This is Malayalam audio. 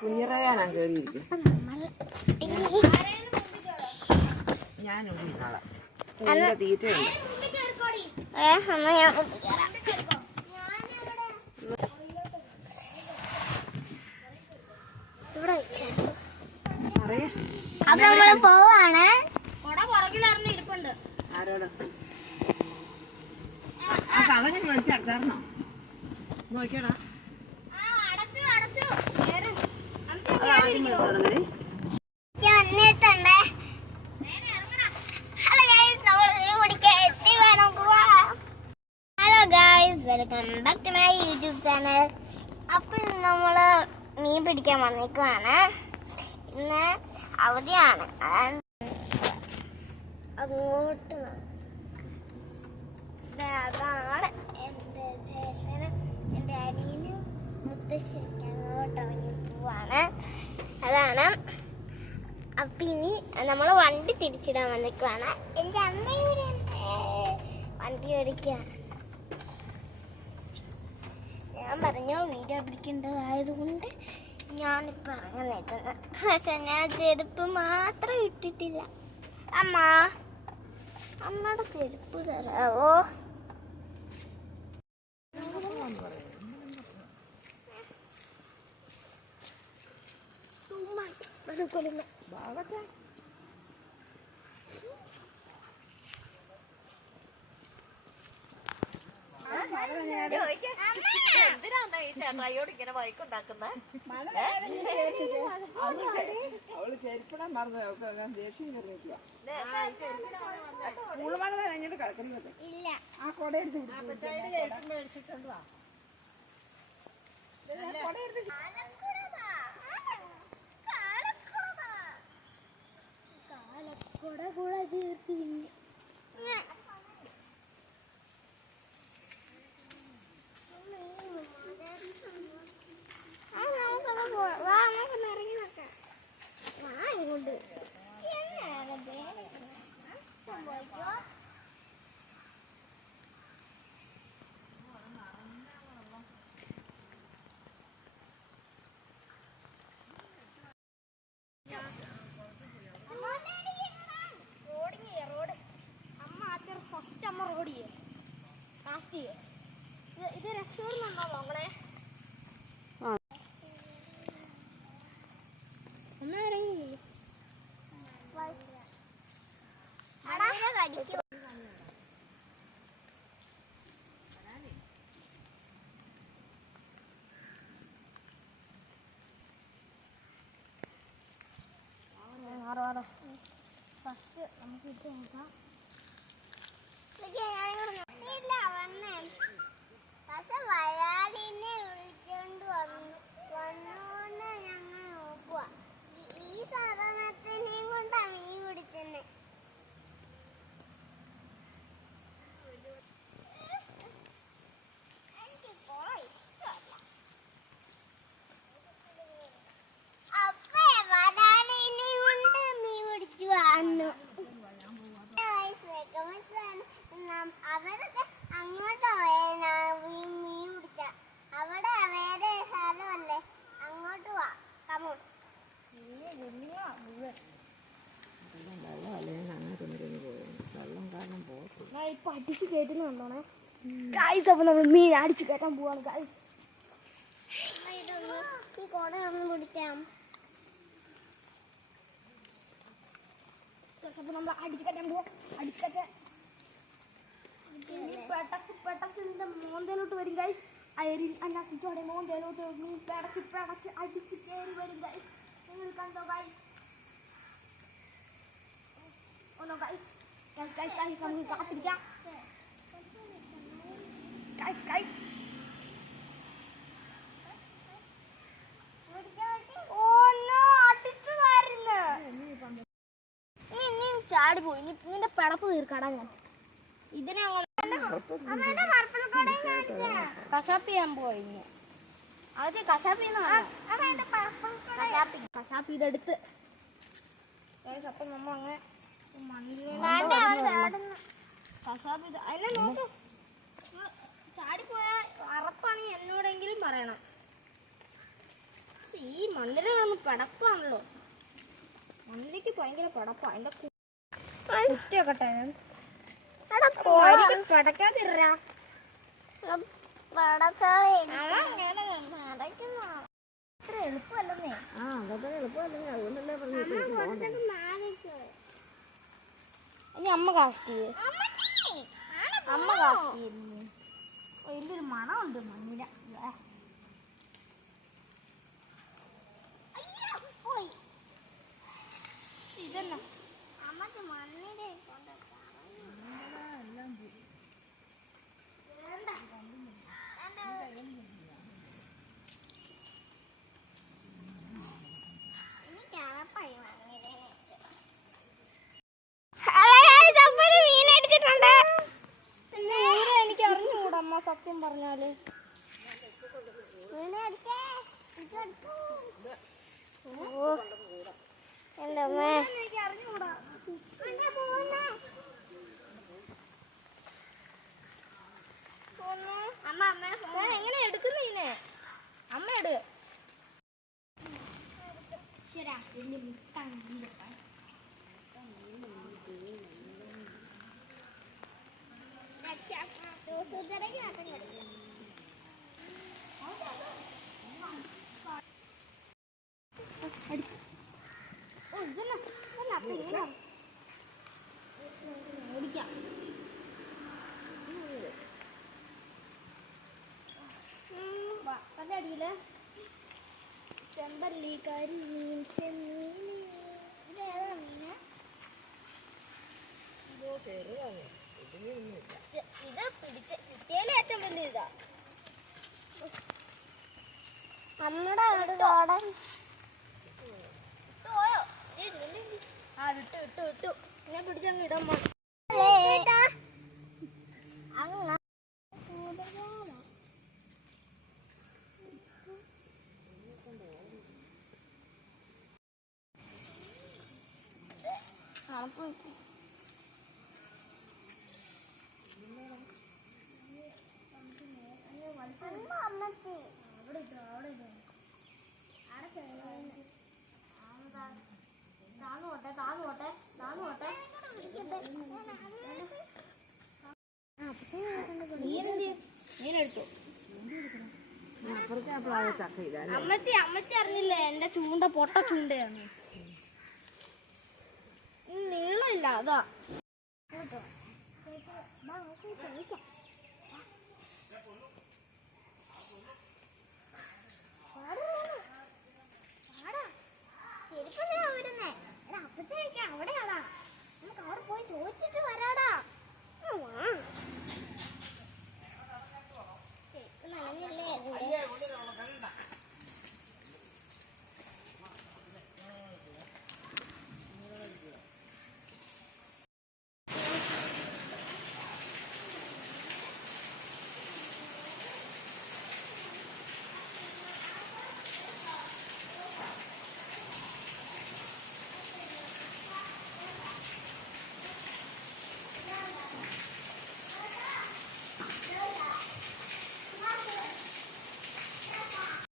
കുഞ്ഞിറയാനാ കയറിയിരിക്കും. ഞാനൊന്നും നാളെ തീറ്റയുണ്ട്. അപ്പൊ നമ്മള് പോവാണ്. ആരോട് ആ കഥകൾ വലിച്ചടച്ചാർന്നോ നോക്കിയടാ. Hello guys, welcome back to my YouTube channel. അപ്പോൾ നമ്മള് മീൻ പിടിക്കാൻ വന്നേക്കുവാണ്. ഇന്ന് അവധിയാണ്. അങ്ങോട്ട് അതാണ് എൻ്റെ ചേട്ടനും എൻ്റെ അനിയനും മുത്തശ്ശിക്ക് അങ്ങോട്ട് ഇറങ്ങി പോവാണ്. അതാണ്. അപ്പം ഇനി നമ്മൾ വണ്ടി തിരിച്ചിടാൻ വന്നിക്കുവാണ്. എൻ്റെ അമ്മയുടെ വണ്ടി ഓടിക്കുകയാണ്. ഞാൻ പറഞ്ഞു വീഡിയോ പിടിക്കേണ്ടതായതുകൊണ്ട് ഞാനിപ്പോൾ ഇറങ്ങാൻ നിൽക്കുന്നത്. പക്ഷെ ഞാൻ ചെരുപ്പ് മാത്രം ഇട്ടിട്ടില്ല. അമ്മയുടെ ചെരുപ്പ് തരാവോ? എന്തിനാ ഈ ചേട്ടായിയോട് ഇങ്ങനെ വൈക്കുണ്ടാക്കുന്നത്? അവള് ചെരുപ്പിടാൻ മറന്നു. ദേഷ്യം കയറിയില്ല. സ്കൂളുമഴ കഴിഞ്ഞിട്ട് കിടക്കുന്നത്. ആ കൊട എടുത്ത് ഇത് രക്ഷപ്പെടുന്നുണ്ടോ നോക്കണേ. കടിക്കും. ഫസ്റ്റ് നമുക്ക് ഇത് നോക്കാം. പക്ഷെ വയാലിനെ വിളിച്ചോണ്ട് വന്നോണ്ട് ഞങ്ങൾ നോക്കുക. ഈ സാധനത്തിനെയും കൊണ്ടാ മീൻ പിടിച്ചെന്നെ. എനിക്ക് കുറെ ഇഷ്ടമല്ല. അപ്പേ വരാലിനെയും കൊണ്ട് മീൻ പിടിച്ചു വന്നു. അവരൊക്കെ അങ്ങോട്ടോ മീൻ പിടിച്ച അവിടെ വേറെ സ്ഥലമല്ലേ, അങ്ങോട്ട് പോവാ. കമോൺ. ഇപ്പൊ അടിച്ചു കയറ്റുന്നുണ്ടോണേ ഗൈസ്. അപ്പൊ നമ്മൾ മീൻ അടിച്ചു കയറ്റാൻ പോവാണ് ഗൈസ്. ഈ കൊടയൊന്ന് പിടിക്കാം. അപ്പൊ നമ്മൾ അടിച്ചു കയറ്റാൻ പോവാം. അടിച്ചു കയറ്റാൻ പെട്ടച്ചിന്റെ മോന്തയിലോട്ട് വരും ഗൈസ്. അയരിൽ അല്ലാസിറ്റോടെ മോന്തയിലോട്ട് പെടച്ച് അടിച്ച് കയറി വരും ഗൈസ്. നിങ്ങൾ കണ്ടോ ഗൈസ്? ഓനോ ഗൈസ് നമുക്ക് കാത്തിരിക്കാം ഗൈസ്. ഓനോ അടിച്ചു വരുന്നു. നീ ചാടി പോയി. നിന്റെ പിടപ്പ് തീർക്കാടാ ഞാൻ. ഇതിനെ കശാപ്പ് ചെയ്യാൻ പോയി. ആദ്യം കശാപ്പ് ഇതെടുത്ത് അപ്പം നമ്മ അങ്ങനെ കശാപ്പ് ഇത് അതിനെ നോക്ക്. ചാടിപ്പോയ അറപ്പാണെങ്കിൽ എന്നോടെങ്കിലും പറയണം. ഈ മണ്ണിര പടപ്പാണല്ലോ. മണ്ണിലേക്ക് ഭയങ്കര പടപ്പാ. എന്റെ കുറ്റിയൊക്കെ പടക്കാതിരാ. അത്ര എളുപ്പമല്ലെന്നേ. അതൊക്കെ എളുപ്പമല്ലേ, അതുകൊണ്ടല്ലേ പറഞ്ഞു. ഇനി അമ്മ കാസ്റ്റ് ചെയ്യേ. അമ്മ കാസ്റ്റ് ചെയ്യുന്നു. വലിയൊരു മണമുണ്ട് മണ്ണിര. ഇതന്നെ അമ്മക്ക് മണ്ണിര എനിക്ക് അറിഞ്ഞുകൂടാ അമ്മ, സത്യം പറഞ്ഞാല്. എന്റെ അമ്മ എനിക്ക് അറിഞ്ഞുകൂടാ. എങ്ങനെ എടുക്കുന്നീനെ? അമ്മ എടു. അടിയില് ചെമ്പല്ലി കരിമീൻ ചെമ്മീൻ. ഇതേതാ മീന്? ഇത് കിട്ടിയതിൽ ഏറ്റവും വലിയ ഇതാ. നമ്മുടെ വിട്ടു ഞാൻ പിടിച്ചങ്ങ് ഇടാൻ അമ്മച്ചി അറിഞ്ഞില്ലേ എന്റെ ചൂണ്ട പൊട്ട ചൂണ്ടയാണ്. നീളമില്ല അതാ.